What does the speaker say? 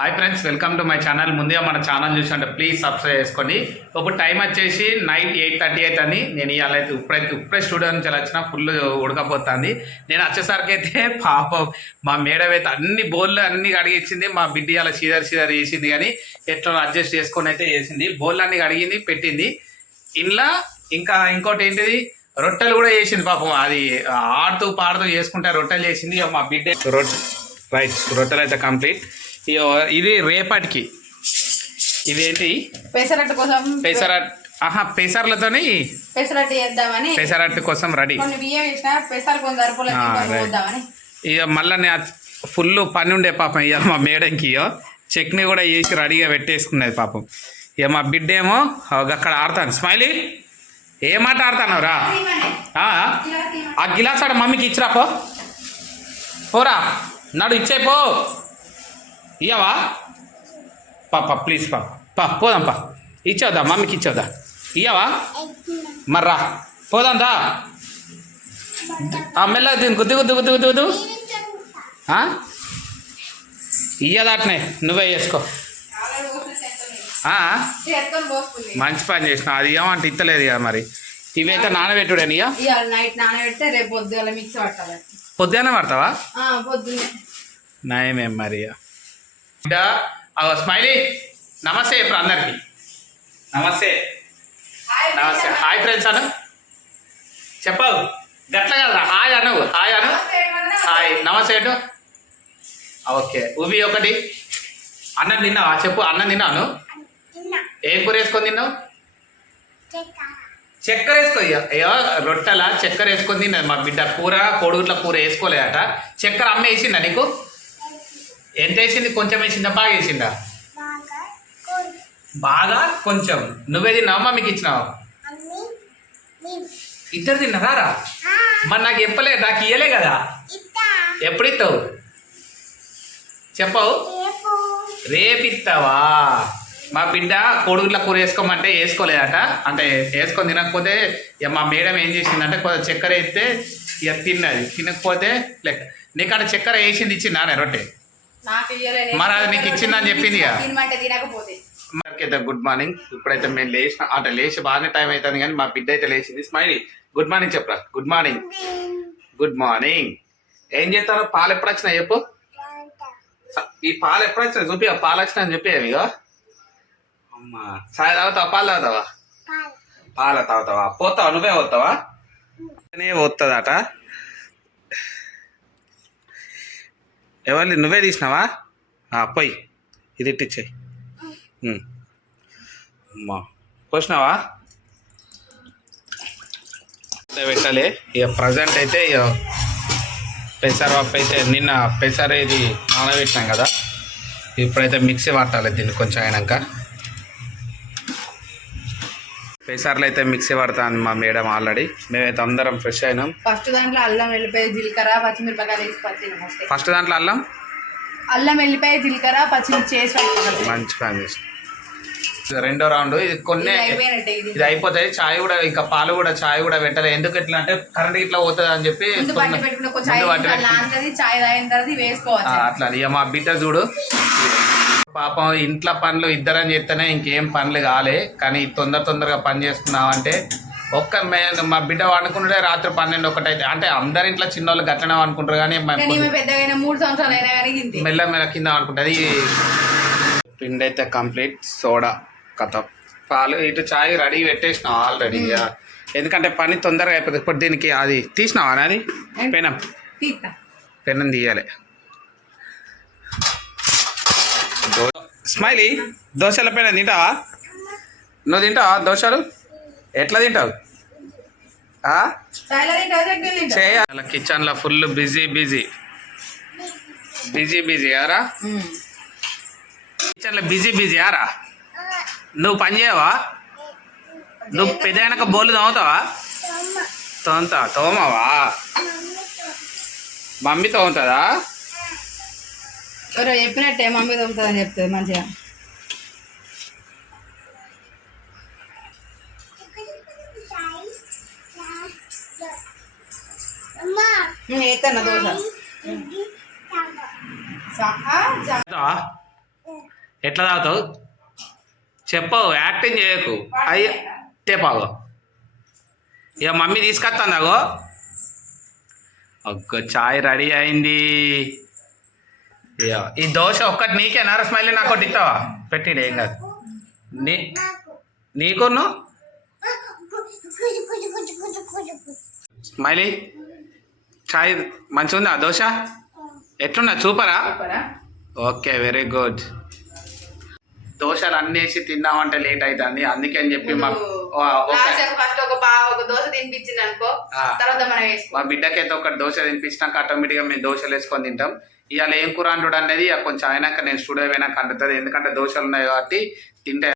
Hi friends welcome to my channel ముందే మన channel చూసినట్టు ప్లీజ్ సబ్స్క్రైబ్ చేసుకోండి. ఇప్పుడు టైం వచ్చేసి నైట్ ఎయిట్ థర్టీ ఎయిట్ అని నేను ఇవాళ అయితే ఇప్పుడైతే ఇప్పుడే స్టూడియో నుంచి వచ్చిన ఫుల్ ఉడకపోతుంది. నేను వచ్చేసరికి అయితే పాపం మా మేడం అయితే అన్ని బోళ్ళు అన్ని కడిగించింది మా బిడ్డ ఇలా సీదర్ సీదర్ చేసింది కానీ ఎట్లా అడ్జస్ట్ చేసుకొని అయితే చేసింది. బోళ్ళు అన్ని కడిగింది పెట్టింది. ఇంట్లో ఇంకా ఇంకోటి ఏంటిది? రొట్టెలు కూడా చేసింది పాపం. అది ఆడుతూ పాడుతూ చేసుకుంటే రొట్టెలు చేసింది. మా బిడ్డ రొట్టె రైట్ రొట్టెలు అయితే కంప్లీట్ ఇది రేపటికి. ఇదేంటి? పెసరట్టు కోసం పెసరట్ ఆహా పెసర్లతోని పెసరట్టు చేద్దామని పెసరట్టు కోసం రెడీ. బియ్యం పెసరు ఇక మళ్ళీ ఫుల్ పని ఉండే పాపం ఇక మా మేడంకి చట్నీ కూడా వేసి రెడీగా పెట్టేసుకున్నది పాపం. ఇక మా బిడ్డ ఏమో అక్కడ ఆడతాను స్మైలీ ఏ మాట ఆడతాను రా? ఆ? ఆ గిలాస్ ఆడ మమ్మీకి ఇచ్చిరా పో. పోరా. నాడు ఇచ్చే పో. ఇయ్యవా? పాప ప్లీజ్ పాప పా. పోదాం పా. ఇచ్చేవద్దా? మమ్మీకి ఇచ్చేవద్దా? ఇయ్యవా? మర్రా పోదాం దా ఆ మెల్ల దీని గుద్దు గుద్దు గుద్దు గుద్దు గుద్దు? ఇయ్యదాటనే నువ్వే చేసుకో. మంచి పని చేసిన అది ఏమంటే ఇత్తలేదు ఇక మరి. ఇవైతే నైట్ నానబెడితే రేపు మిక్సీ పట్టాలి. పొద్దున్నే పడతావా? పొద్దున్నే. నయమేం మరి. స్మైలీ నమస్తే ఇప్పుడు అందరికి. నమస్తే. నమస్తే. Hi friends Anu. చెప్పవు. గట్ల కదా hi Anu. Hi Anu. Hi నమస్తే అటు ఓకే. ఉబి ఒకటి. అన్నం తిన్నావా? చెప్పు అన్నం తిన్నాను. ఏం కూర వేసుకొని తిన్నావు? చక్కెర వేసుకో. ఇయ్య. అయ్యో రొట్టెల? చక్కెర వేసుకొని తిన్నది మా బిడ్డ. కూర కోడిగుడ్ల కూర వేసుకోలేదట. చక్కెర అమ్మ వేసిందా నీకు? ఎంత వేసింది? కొంచెం వేసిందా? బాగా వేసిందా? బాగా? కొంచెం. నువ్వే తిన్నావా? మమ్మీకి ఇచ్చినావా? ఇద్దరు తిన్నారా? రా. మరి నాకు చెప్పలే నాకు ఇయ్యలే కదా. ఎప్పుడు ఇస్తావు? చెప్పవు? రేపు ఇస్తావా? మా బిడ్డ కోడిగుడ్ల కూర వేసుకోమంటే వేసుకోలేదట. అంటే వేసుకొని తినకపోతే ఇక మా మేడం ఏం చేసిందంటే కొంత చక్కెర వేస్తే ఇక తిన్నది. తినకపోతే లెక్క నీకాడ చక్కెర వేసింది ఇచ్చిందా రొట్టె. మరి అది నీకు ఇచ్చిందని చెప్పింది అయితే గుడ్ మార్నింగ్ ఇప్పుడైతే మేము లేచిన అంటే లేచి బాగానే టైం అవుతుంది కానీ మా బిడ్డ అయితే లేచింది. స్మైలీ గుడ్ మార్నింగ్ చెప్పరా? గుడ్ మార్నింగ్ గుడ్ మార్నింగ్ ఏం చేస్తారో పాలు ఎప్పుడు వచ్చినా చెప్పు. ఈ పాలు ఎప్పుడు వచ్చినా చూపి పాలు వచ్చినా అని చెప్పి ఇక అమ్మా చాయ్ తాగుతావా పాలు తాగుతావా? పాలు తాగుతావా? పోతావా? నువ్వే పోతావా? నేనే పోతుందట. ఎవరిని నువ్వే తీసినావా? ఆ, పోయి. ఇది ఇట్టిచ్చేయి. అమ్మా. కోసినావా పెట్టాలి. ఇక ప్రజెంట్ అయితే ఇక పెసరపప్పు అయితే నిన్న పెసర్ ఇది నానబెట్టినాం కదా. ఇప్పుడైతే మిక్సీ పట్టాలి దీన్ని కొంచెం అయినాక. పెసర్లు అయితే మిక్సీ పడతాను మా మేడం ఆల్రెడీ. మేమైతే అందరం ఫ్రెష్ అయినాం. ఫస్ట్ దాంట్లో అల్లం వెల్లిపాయ జీలకర్ర పచ్చిమిరపకాయలు వేసి ఫస్ట్. దాంట్లో అల్లం? అల్లం వెల్లిపాయ జీలకర్ర పచ్చిమిర్చి పట్టుకోవాలి మంచి పని చేసి రెండో రౌండ్. ఇది కొన్ని ఇది అయిపోతాయి చాయ్ కూడా ఇంకా పాలు కూడా చాయ్ కూడా పెట్టలేదు ఎందుకు ఎట్లా అంటే కరెంట్ ఇట్లా పోతుంది అని చెప్పి అట్లా. ఇక మా బిడ్డ చూడు. పాపం ఇంట్లో పనులు ఇద్దరని చెప్తేనే ఇంకేం పనులు కాలే. కానీ తొందర తొందరగా పని చేసుకున్నామంటే ఒక్క మే- మా బిడ్డ వండుకుంటే రాత్రి పన్నెండు ఒకటైతే. అంటే అందరి ఇంట్లో చిన్నోళ్ళు గట్లనే అనుకుంటారు కానీ మెల్ల మెల్ల కింద అనుకుంటుంది పిండి అయితే కంప్లీట్ సోడా కథ పాలు ఇటు చాయ్ రెడీ పెట్టేసినాం ఆల్రెడీ ఎందుకంటే పని తొందరగా అయిపోతుంది. ఇప్పుడు దీనికి అది తీసినావా అది పెనం. పెనం తీయాలి. స్మైలీ దోశల పెనం తింటావా? నువ్వు తింటావా దోశలు? ఎట్లా తింటావు? ఆ? చాయ్లో కిచెన్లో full busy busy busy busy ఆరా. కిచెన్లో బిజీ బిజీ ఆరా? నువ్వు పని చేయవా? నువ్వు పెద్దయినాక బోలు తోముతావా? తోముతా. తోమవా? మమ్మీ తోముతుందా? ఎవరో చెప్పినట్టే మమ్మీ దొరుకుతుందని చెప్తుంది మంచిగా. దోశ. ఎట్లా తాగుతావు? చెప్పవు యాక్టింగ్ చేయకు. అయ్యో తేపాగో ఇక మమ్మీ తీసుకొస్తాను తీసుకొస్తాందాగో ఒక్క చాయ్ రెడీ అయింది. ఈ దోశ ఒక్కటి నీకేనా స్మైల్ నాకు ఒకటి ఇస్తావా? పెట్టిడు ఏం కాదు. నీ నీకును స్మైలీ చాయ్ మంచిగా ఉందా దోశ ఎట్లున్నా సూపరా ఓకే వెరీ గుడ్. దోశలు అన్ని వేసి తిందామంటే లేట్ అవుతుంది అందుకే అని చెప్పి మా ఓ, ఓకే ఫస్ట్ ఒక బా ఒక దోశ తినిపించింది అనుకో ఆ. తర్వాత మనం వేసుకో. మా బిడ్డకైతే ఒక దోశ తినిపించినాక ఆటోమేటిక్గా మేము దోశలు వేసుకొని తింటాం. ఇవాళ ఏం కూర అంటుడు అనేది కొంచెం అయినాక నేను స్టూడియో పోయినాక అంటుతుంది ఎందుకంటే దోశలు ఉన్నాయి కాబట్టి తింటే